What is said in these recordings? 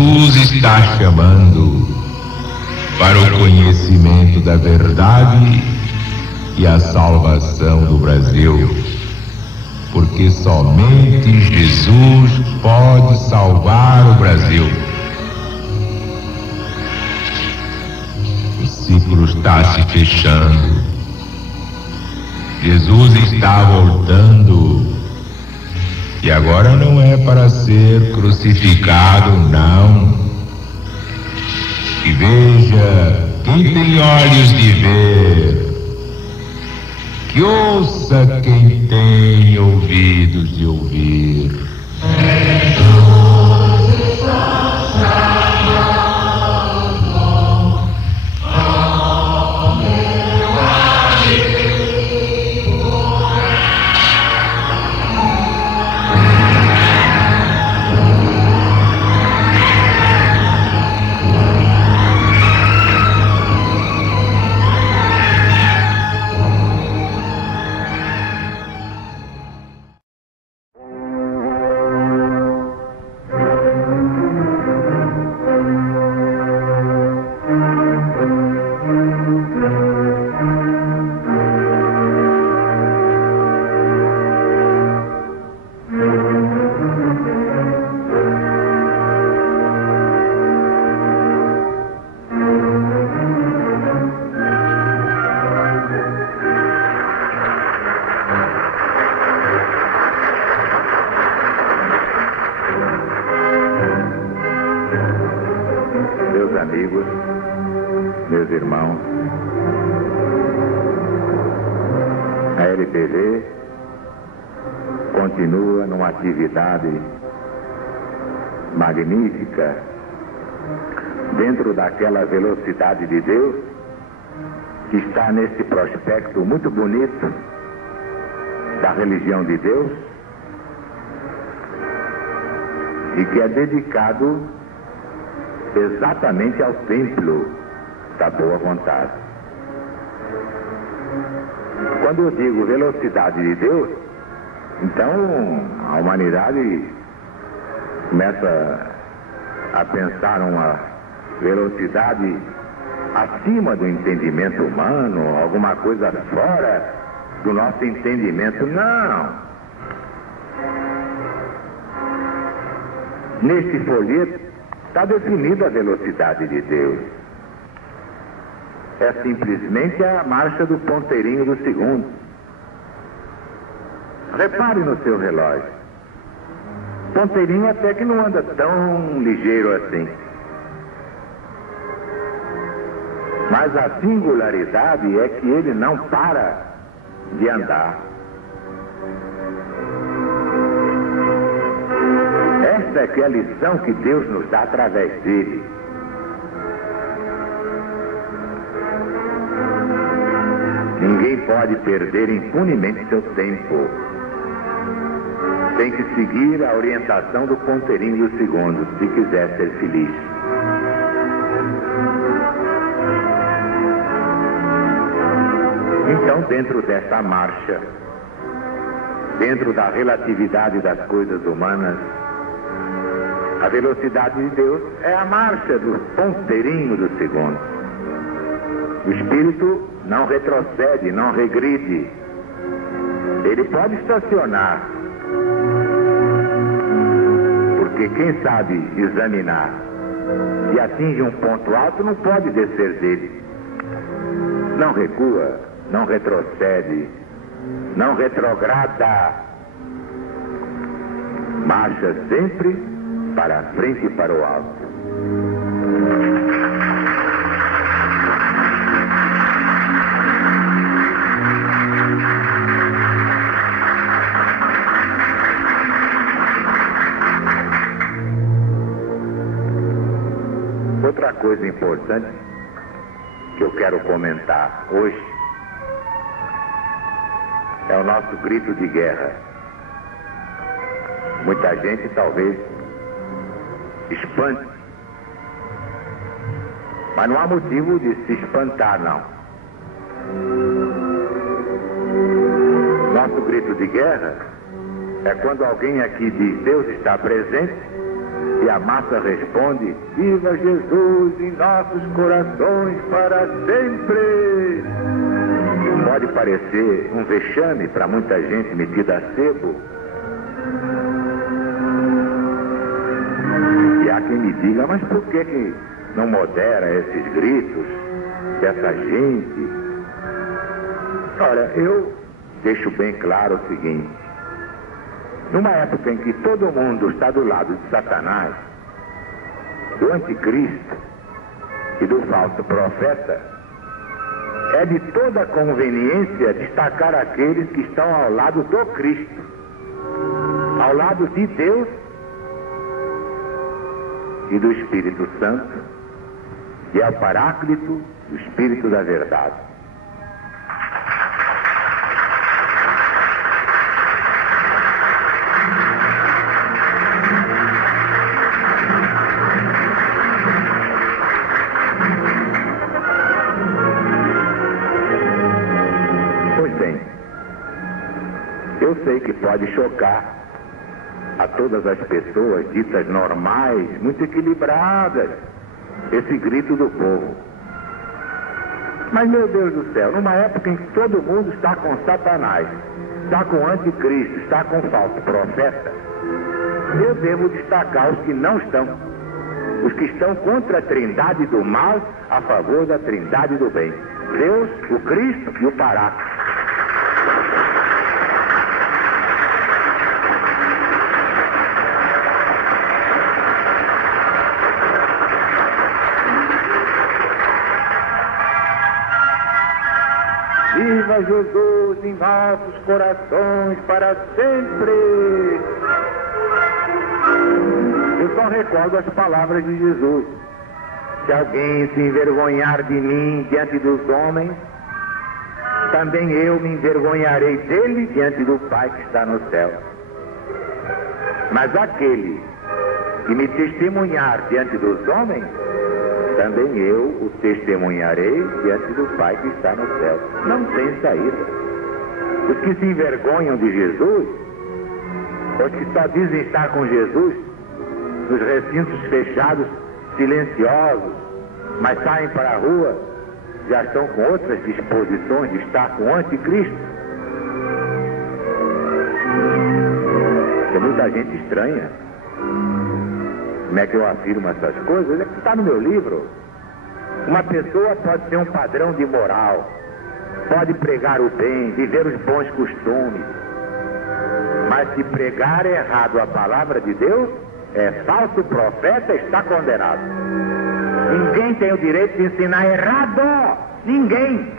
Jesus está chamando para o conhecimento da verdade e a salvação do Brasil, porque somente Jesus pode salvar o Brasil. O ciclo está se fechando. Jesus está voltando. E agora não é para ser crucificado, não. E veja, quem tem olhos de ver, que ouça quem tem ouvidos de ouvir. Amigos, meus irmãos, a LTV continua numa atividade magnífica dentro daquela velocidade de Deus que está nesse prospecto muito bonito da religião de Deus e que é dedicado exatamente ao templo da boa vontade. Quando eu digo velocidade de Deus, então a humanidade começa a pensar uma velocidade acima do entendimento humano, alguma coisa fora do nosso entendimento. Não! Neste folheto está definida a velocidade de Deus. É simplesmente a marcha do ponteirinho do segundo. Repare no seu relógio. Ponteirinho até que não anda tão ligeiro assim. Mas a singularidade é que ele não para de andar. Esta é que é a lição que Deus nos dá através dele. Ninguém pode perder impunemente seu tempo. Tem que seguir a orientação do ponteirinho do segundo, se quiser ser feliz. Então, dentro dessa marcha, dentro da relatividade das coisas humanas, a velocidade de Deus é a marcha do ponteirinho do segundo. O Espírito não retrocede, não regride. Ele pode estacionar, porque quem sabe examinar e atinge um ponto alto não pode descer dele. Não recua, não retrocede, não retrograda. Marcha sempre para a frente e para o alto. Outra coisa importante que eu quero comentar hoje é o nosso grito de guerra. Muita gente talvez espante, mas não há motivo de se espantar, não. Nosso grito de guerra é quando alguém aqui diz Deus está presente E a massa responde: viva Jesus em nossos corações para sempre. Pode parecer um vexame para muita gente metida a sebo. E há quem me diga: mas por que não modera esses gritos dessa gente? Olha, eu deixo bem claro o seguinte: numa época em que todo mundo está do lado de Satanás, do anticristo e do falso profeta, é de toda conveniência destacar aqueles que estão ao lado do Cristo, ao lado de Deus e do Espírito Santo, e ao Paráclito, do Espírito da Verdade. Pois bem, eu sei que pode chocar a todas as pessoas ditas normais, muito equilibradas, esse grito do povo. Mas, meu Deus do céu, numa época em que todo mundo está com Satanás, está com o anticristo, está com o falso profeta, eu devo destacar os que não estão, os que estão contra a trindade do mal, a favor da trindade do bem: Deus, o Cristo e o Paráclito. Viva Jesus em nossos corações para sempre. Eu só recordo as palavras de Jesus: se alguém se envergonhar de mim diante dos homens, também eu me envergonharei dele diante do Pai que está no céu. Mas aquele que me testemunhar diante dos homens, também eu o testemunharei diante do Pai que está no céu. Não tem saída. Os que se envergonham de Jesus, os que só dizem estar com Jesus nos recintos fechados, silenciosos, mas saem para a rua, já estão com outras disposições de estar com o anticristo. Tem muita gente estranha. Como é que eu afirmo essas coisas? É que está no meu livro. Uma pessoa pode ter um padrão de moral, pode pregar o bem, viver os bons costumes, mas se pregar errado a palavra de Deus, é falso profeta, está condenado. Ninguém tem o direito de ensinar errado. Ninguém.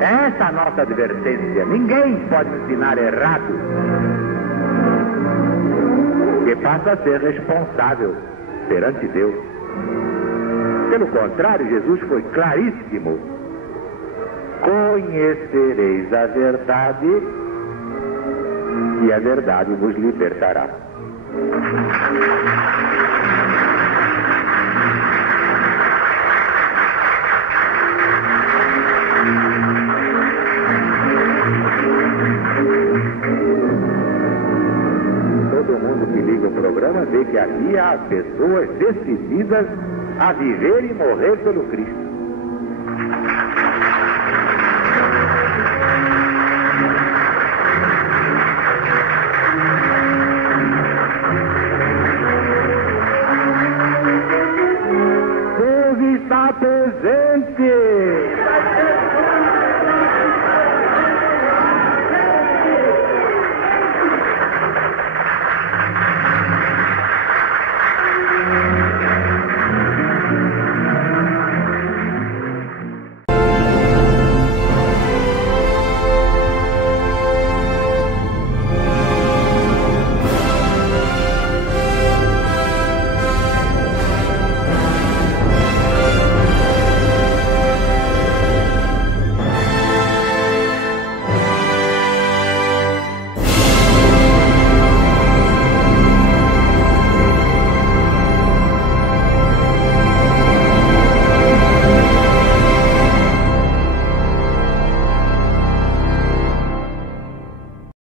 Essa é a nossa advertência. Ninguém pode ensinar errado, que passa a ser responsável perante Deus. Pelo contrário, Jesus foi claríssimo: conhecereis a verdade e a verdade vos libertará. Todo mundo que liga o programa vê que aqui há pessoas decididas a viver e morrer pelo Cristo. Deus está presente.